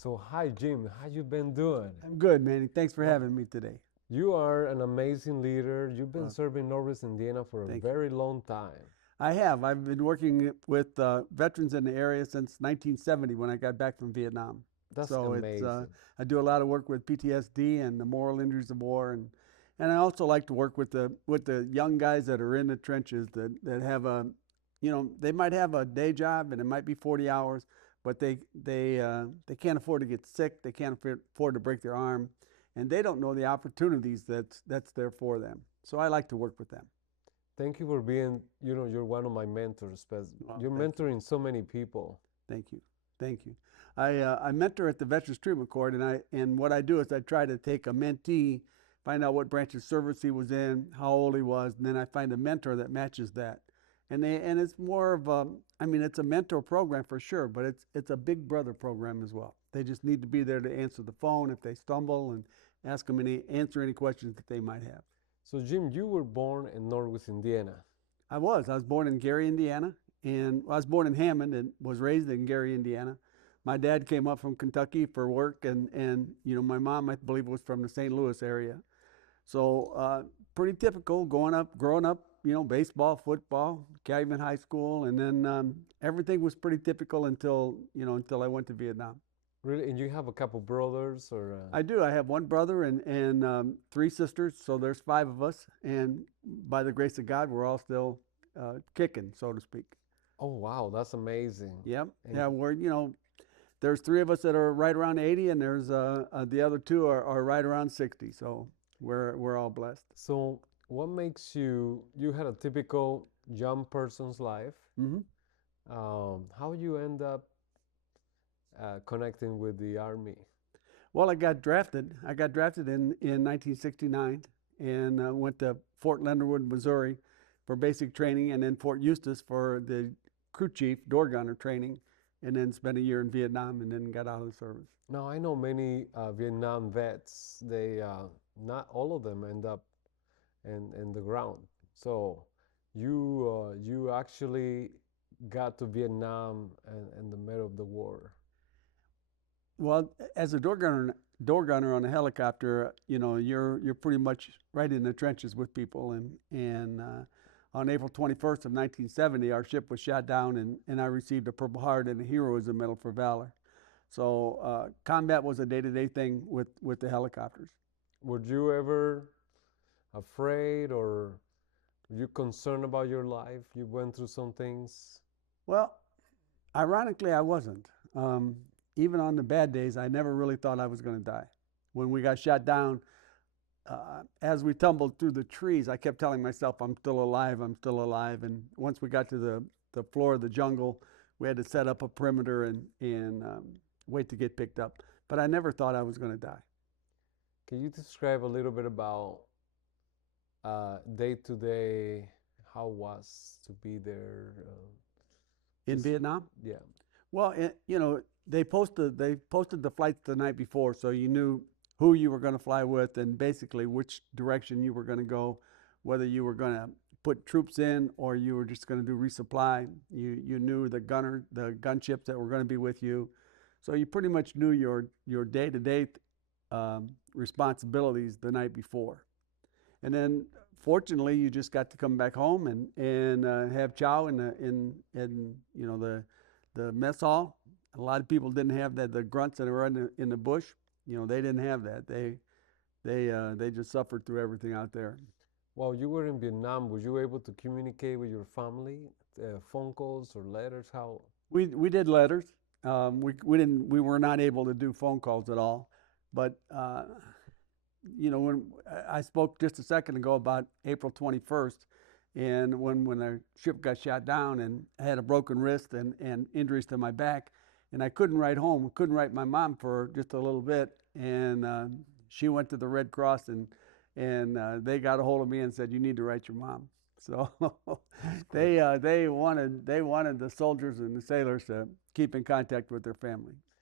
So, hi Jim, how you been doing? I'm good, Manny. Thanks for Well, having me today. you are an amazing leader. You've been Well, serving Northwest Indiana for a thank you. very long time. I have. I've been working with veterans in the area since 1970 when I got back from Vietnam. That's So amazing. I do a lot of work with PTSD and the moral injuries of war, and I also like to work with the young guys that are in the trenches that have they might have a day job and it might be 40 hours, but they can't afford to get sick. They can't afford to break their arm, and they don't know the opportunities that's there for them. So I like to work with them. Thank you for being, you're one of my mentors, but Well, you're thank you. mentoring so many people. Thank you. Thank you. I mentor at the Veterans Treatment Court, and what I do is I try to take a mentee, find out what branch of service he was in, how old he was, and then I find a mentor that matches that. And it's more of I mean, it's a mentor program for sure, but it's a big brother program as well. They just need to be there to answer the phone if they stumble and answer any questions that they might have. So, Jim, you were born in Northwest Indiana. I was born in Gary, Indiana, and I was born in Hammond and was raised in Gary, Indiana. My dad came up from Kentucky for work, and my mom, I believe, was from the St. Louis area. So pretty typical growing up, baseball, football, Calumet High School, and then everything was pretty typical until I went to Vietnam. Really? And you have a couple brothers or I do. I have one brother and three sisters, so there's five of us, and by the grace of God, we're all still kicking, so to speak. oh wow, that's amazing. Yep. And Yeah, there's three of us that are right around 80, and there's the other two are right around 60. So we're all blessed. so what makes you had a typical young person's life. Hmm. How you end up connecting with the army? Well, I got drafted in 1969 and went to Fort Leonard Wood, Missouri, for basic training, and then Fort Eustis for the crew chief door gunner training, and then spent a year in Vietnam, and then got out of the service. Now, I know many Vietnam vets, they not all of them end up in the ground. So you actually got to Vietnam in the middle of the war. Well, as a door gunner on a helicopter, you're pretty much right in the trenches with people. And on April 21st of 1970, our ship was shot down, and I received a Purple Heart and a Heroism Medal for Valor. So combat was a day-to-day thing with the helicopters. Were you ever afraid or were you concerned about your life? You went through some things. Well, ironically, I wasn't. Even on the bad days, I never really thought I was going to die. When we got shot down, as we tumbled through the trees, I kept telling myself, I'm still alive, I'm still alive. And once we got to the floor of the jungle, we had to set up a perimeter and wait to get picked up. But I never thought I was going to die. Can you describe a little bit about day to day, how was to be there? In Just Vietnam, yeah. well, they posted the flights the night before, so you knew who you were going to fly with and basically which direction you were going to go, whether you were going to put troops in or you were just going to do resupply. You knew the gunships that were going to be with you, so you pretty much knew your day to day responsibilities the night before. And then fortunately, you just got to come back home and have chow in the mess hall. A lot of people didn't have that. The grunts that were in the bush, they didn't have that. They just suffered through everything out there. While you were in Vietnam, were you able to communicate with your family? Phone calls or letters? How? We did letters. We were not able to do phone calls at all. But when I spoke just a second ago about April 21st, and when the ship got shot down, and I had a broken wrist and injuries to my back, and I couldn't write home, couldn't write my mom for just a little bit, and she went to the Red Cross, and they got a hold of me and said, you need to write your mom. So That's great. they wanted the soldiers and the sailors to keep in contact with their family.